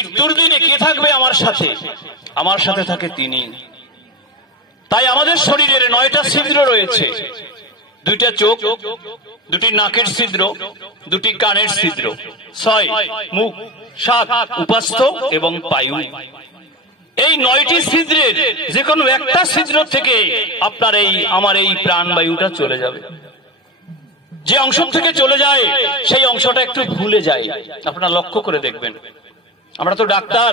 মৃত্যুর দিনে কে থাকবে আমার সাথে? আমার সাথে থাকে তিনি। তাই আমাদের শরীরের 9টা ছিদ্র রয়েছে, 2টা চোখ, 2টি নাকের ছিদ্র, 2টি কানের ছিদ্র, 6 মুখ, 7 উপাস্থ এবং পায়ু। এই 9টি ছিদ্রের যে কোনো একটা ছিদ্র থেকে আপনার আমার এই প্রাণবায়ুটা চলে যাবে। যে অংশ থেকে চলে যায় সেই অংশটা একটু ভুলে যায়। আপনারা লক্ষ্য করে দেখবেন, আমরা তো ডাক্তার,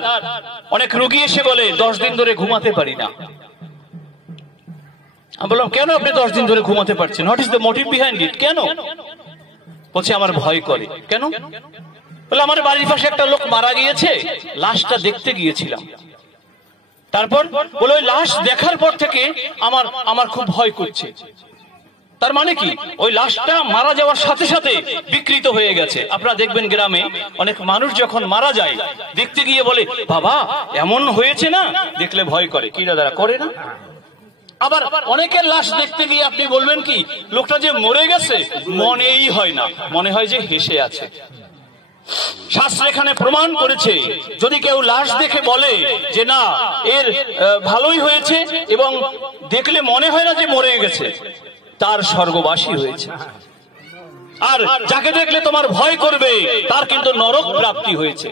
অনেক রোগী এসে বলে 10 দিন ধরে ঘুমাতে পারি না। আমি বললাম, কেন আপনি 10 দিন ধরে ঘুমাতে পারছেন? What is the motive behind it? কেন? বলছে আমার ভয় করে। কেন? বলে আমার বাড়ির পাশে একটা লোক মারা গিয়েছে, লাশটা দেখতে গিয়েছিলাম। তারপর বলে ওই লাশ দেখার পর থেকে আমার খুব ভয় করছে। তার মানে কি? ওই লাশটা মারা যাওয়ার সাথে সাথে বিকৃত হয়ে গেছে। আপনারা দেখবেন গ্রামে অনেক মানুষ যখন মারা যায় দেখতে গিয়ে বলে, বাবা এমন হয়েছে না, দেখলে ভয় করে। কি দাদা করে না? আবার অনেকের লাশ দেখতে গিয়ে আপনি বলবেন কি, লোকটা যে মরে গেছে মনেই হয় না, মনে হয় যে হেসে আছে। শাস্ত্র এখানে প্রমাণ করেছে, যদি কেউ লাশ দেখে বলে যে না এর ভালোই হয়েছে এবং দেখলে মনে হয় না যে মরে গেছে, তার স্বর্গবাসী হয়েছে। আর যাকে দেখলে তোমার ভয় করবে তার কিন্তু নরক প্রাপ্তি হয়েছে।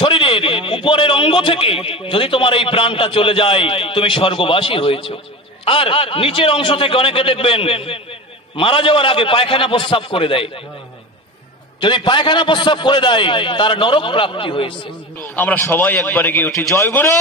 শরীরের উপরের অঙ্গ থেকে যদি তোমার এই প্রাণটা চলে যায় তুমি স্বর্গবাসী হয়েছো। আর নিচের অংশ থেকে অনেকে দেখবেন মারা যাওয়ার আগে পায়খানা প্রস্রাব করে দেয়। যদি পায়খানা প্রস্রাব করে দেয় তার নরক প্রাপ্তি হয়েছে। আমরা সবাই একবারে গিয়ে উঠি, জয় গুরু।